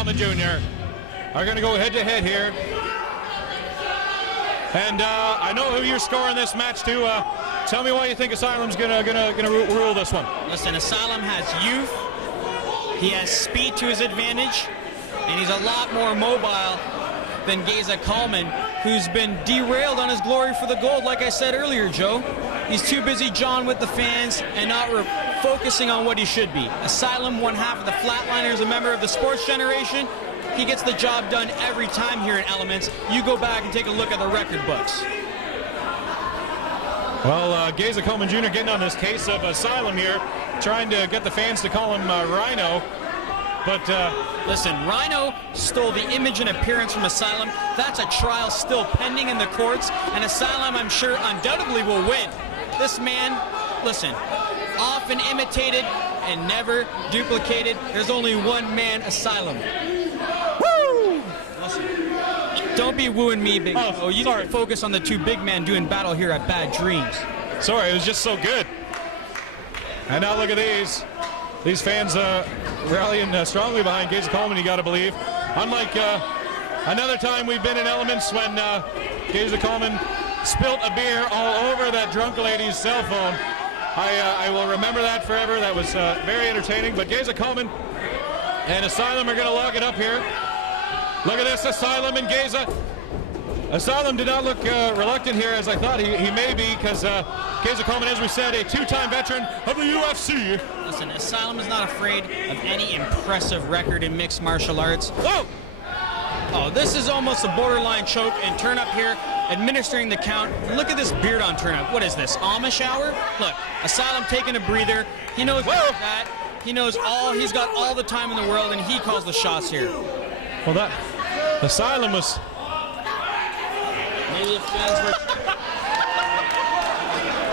Kalman Jr. are going to go head-to-head here. And I know who you're scoring this match to. Tell me why you think Asylum's gonna rule this one. Listen, Asylum has youth. He has speed to his advantage, and he's a lot more mobile than Geza Kalman, who's been derailed on his glory for the gold. Like I said earlier, Joe, he's too busy jawing with the fans and not focusing on what he should be. Asylum, one half of the Flatliners, a member of the sports generation. He gets the job done every time here in Elements. You go back and take a look at the record books. Well, Geza Kalman Jr. getting on this case of Asylum here, trying to get the fans to call him Rhino. But listen, Rhino stole the image and appearance from Asylum. That's a trial still pending in the courts, and Asylum, I'm sure, undoubtedly will win. This man, listen, often imitated and never duplicated. There's only one man, Asylum. Woo! Listen, don't be wooing me, Big Joe. You need to focus on the two big men doing battle here at Bad Dreams. Sorry, it was just so good. And now look at these. These fans rallying strongly behind Geza Kalman, you got to believe. Unlike another time we've been in Elements when Geza Kalman spilt a beer all over that drunk lady's cell phone. I will remember that forever. That was very entertaining. But Geza Kalman and Asylum are going to lock it up here. Look at this, Asylum and Geza. Asylum did not look reluctant here as I thought he may be, because Geza Kalman, as we said, a two-time veteran of the UFC. Listen, Asylum is not afraid of any impressive record in mixed martial arts. Whoa! Oh, this is almost a borderline choke, and turn up here, administering the count. Look at this beard on turn up. What is this, Amish hour? Look, Asylum taking a breather. He knows that. He knows he's got all the time in the world, and he calls the shots here. Well, that Asylum was... Maybe if fans were...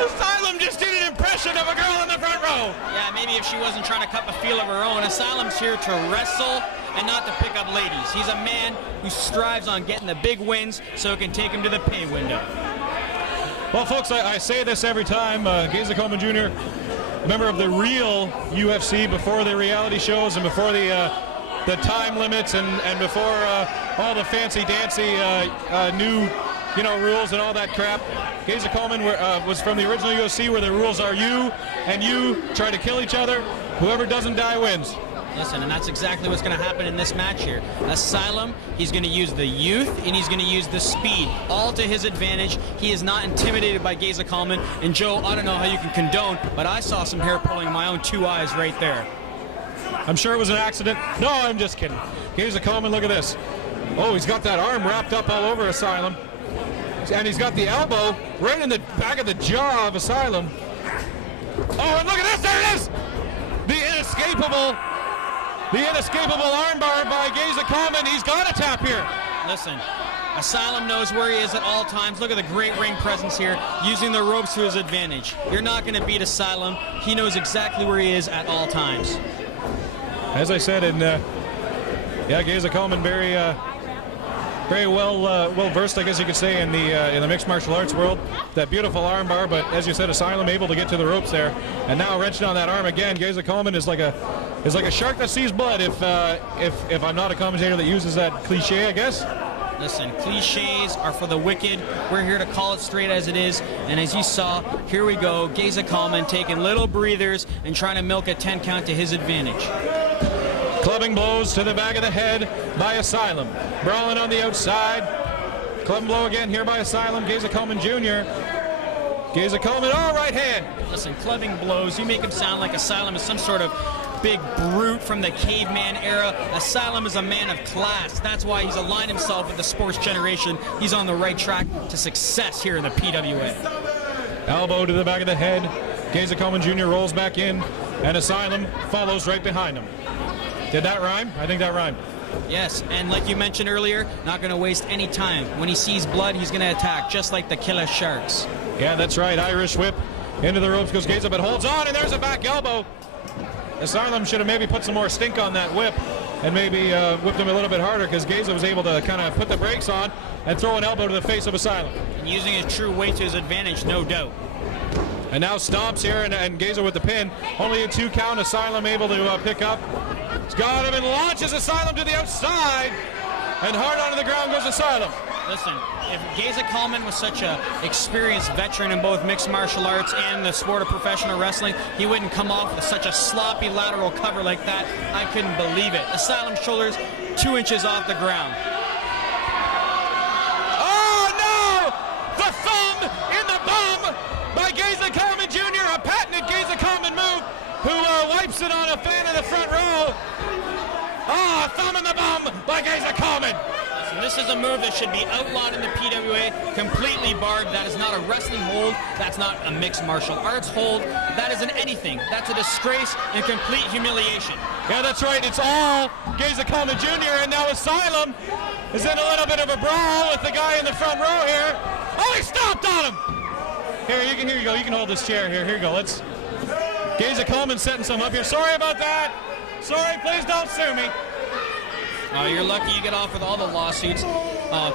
Asylum just did an impression of a girl in the front row. Yeah, maybe if she wasn't trying to cut the feel of her own. Asylum's here to wrestle and not to pick up ladies. He's a man who strives on getting the big wins so it can take him to the pay window. Well, folks, I say this every time. Geza Kalman Jr., a member of the real UFC before the reality shows and before the time limits and before all the fancy-dancy new rules and all that crap. Geza Kalman was from the original UFC where the rules are you and you try to kill each other. Whoever doesn't die wins. Listen, and that's exactly what's going to happen in this match here. Asylum, he's going to use the youth and he's going to use the speed, all to his advantage. He is not intimidated by Geza Kalman. And Joe, I don't know how you can condone, but I saw some hair pulling in my own two eyes right there. I'm sure it was an accident. No, I'm just kidding. Geza Kalman, look at this. Oh, he's got that arm wrapped up all over Asylum. And he's got the elbow right in the back of the jaw of Asylum. Oh, and look at this, there it is! The inescapable armbar by Geza Kalman. He's got a tap here. Listen, Asylum knows where he is at all times. Look at the great ring presence here, using the ropes to his advantage. You're not going to beat Asylum. He knows exactly where he is at all times. As I said, Geza Kalman very well versed, I guess you could say, in the mixed martial arts world. That beautiful armbar, but as you said, Asylum able to get to the ropes there, and now wrenching on that arm again. Geza Kalman is like a shark that sees blood. If I'm not a commentator that uses that cliche, I guess. Listen, cliches are for the wicked. We're here to call it straight as it is. And as you saw, here we go. Geza Kalman taking little breathers and trying to milk a 10 count to his advantage. Clubbing blows to the back of the head by Asylum. Brawling on the outside. Clubbing blow again here by Asylum. Geza Kalman Jr. Geza Kalman, right hand. Listen, clubbing blows. You make him sound like Asylum is some sort of big brute from the caveman era. Asylum is a man of class. That's why he's aligned himself with the sports generation. He's on the right track to success here in the PWA. Elbow to the back of the head. Geza Kalman Jr. rolls back in, and Asylum follows right behind him. Did that rhyme? I think that rhymed. Yes, and like you mentioned earlier, not going to waste any time. When he sees blood, he's going to attack, just like the killer sharks. Yeah, that's right. Irish whip. Into the ropes goes Geza, but holds on, and there's a back elbow. Asylum should have maybe put some more stink on that whip and maybe whipped him a little bit harder, because Geza was able to kind of put the brakes on and throw an elbow to the face of Asylum. And using his true weight to his advantage, no doubt. And now stomps here, and Geza with the pin. Only a 2 count. Asylum able to pick up. He's got him and launches Asylum to the outside. And hard onto the ground goes Asylum. Listen, if Geza Kalman was such an experienced veteran in both mixed martial arts and the sport of professional wrestling, he wouldn't come off with such a sloppy lateral cover like that. I couldn't believe it. Asylum's shoulders 2 inches off the ground. Oh no! The thumb in the bum by Geza Kalman Jr., a patented Geza Kalman move, who wipes it on a fan in the front row. Ah, thumb in the bum by Geza Kalman. This is a move that should be outlawed in the PWA, completely barred. That is not a wrestling hold. That's not a mixed martial arts hold. That isn't anything. That's a disgrace and complete humiliation. Yeah, that's right. It's all Geza Kalman Jr. And now Asylum is in a little bit of a brawl with the guy in the front row here. Oh, he stomped on him. Here you go. You can hold this chair here. Here you go. Let's. Geza Kalman setting some up here. Sorry about that. Sorry, please don't sue me. You're lucky you get off with all the lawsuits,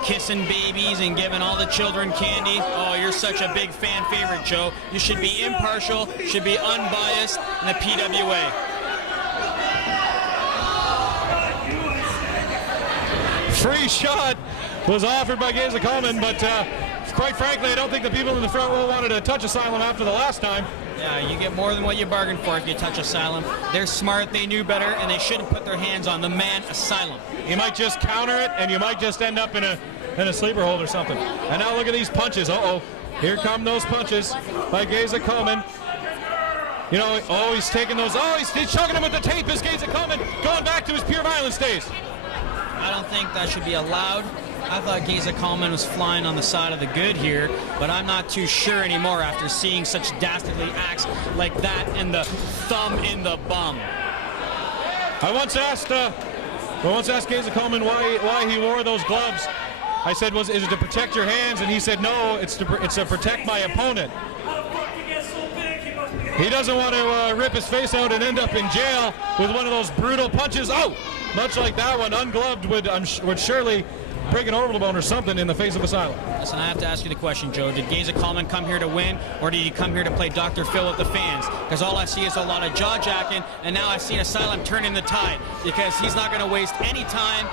kissing babies and giving all the children candy. Oh, you're such a big fan favorite, Joe. You should be impartial, should be unbiased in the PWA. Free shot was offered by Geza Kalman, but quite frankly, I don't think the people in the front row wanted to touch Asylum after the last time. Yeah, you get more than what you bargained for if you touch Asylum. They're smart, they knew better, and they shouldn't put their hands on the man Asylum. You might just counter it, and you might just end up in a sleeper hold or something. And now look at these punches. Uh-oh. Here come those punches by Geza Kalman. You know, oh, he's taking those. Oh, he's choking him with the tape. Is Geza Kalman going back to his pure violence days? I don't think that should be allowed. I thought Geza Kalman was flying on the side of the good here, but I'm not too sure anymore after seeing such dastardly acts like that and the thumb in the bum. I once asked Geza Kalman why he wore those gloves. I said, is it to protect your hands? And he said, no, it's to protect my opponent. He doesn't want to rip his face out and end up in jail with one of those brutal punches. Oh, much like that one, ungloved would surely break an orbital bone or something in the face of Asylum. Listen, I have to ask you the question, Joe. Did Geza Kalman come here to win, or did he come here to play Dr. Phil with the fans? Because all I see is a lot of jaw-jacking, and now I've seen Asylum turning the tide, because he's not going to waste any time,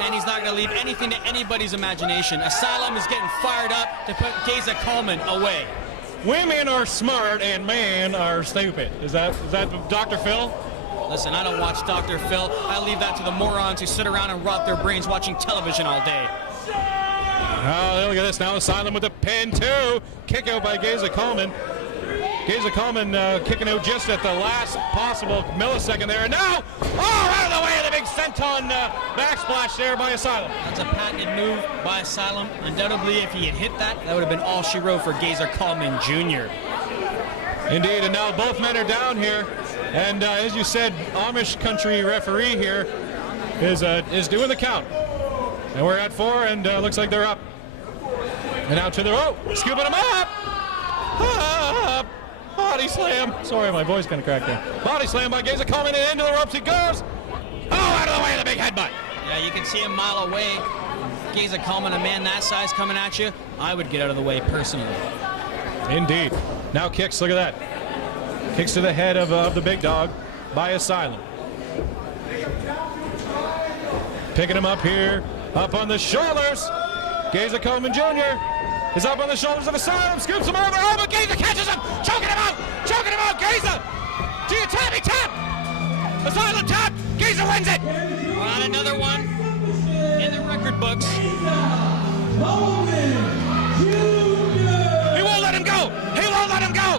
and he's not going to leave anything to anybody's imagination. Asylum is getting fired up to put Geza Kalman away. Women are smart and men are stupid. Is that Dr. Phil? Listen, I don't watch Dr. Phil. I leave that to the morons who sit around and rot their brains watching television all day. Oh, look at this now. Asylum with a pin, too. Kick out by Geza Kalman. Geza Kalman kicking out just at the last possible millisecond there. And now, oh, out of the way of the big senton backsplash there by Asylum. That's a patented move by Asylum. Undoubtedly, if he had hit that, that would have been all she wrote for Geza Kalman Jr. Indeed, and now both men are down here. And as you said, Amish country referee here is doing the count. And we're at 4, and looks like they're up. And out to the rope, scooping them up. Up. Body slam. Sorry, my voice kind of cracked there. Body slam by Geza Kalman, and into the ropes he goes. Oh, out of the way of the big headbutt. Yeah, you can see a mile away. Geza Kalman, a man that size coming at you, I would get out of the way personally. Indeed. Now kicks, look at that. Kicks to the head of the big dog by Asylum. Picking him up here, up on the shoulders. Geza Kalman Jr. is up on the shoulders of Asylum, scoops him over. Oh, but Geza catches him, choking him out, Geza. Do you tap? He tapped. Asylum tapped. Geza wins it. Well, another one in the record books.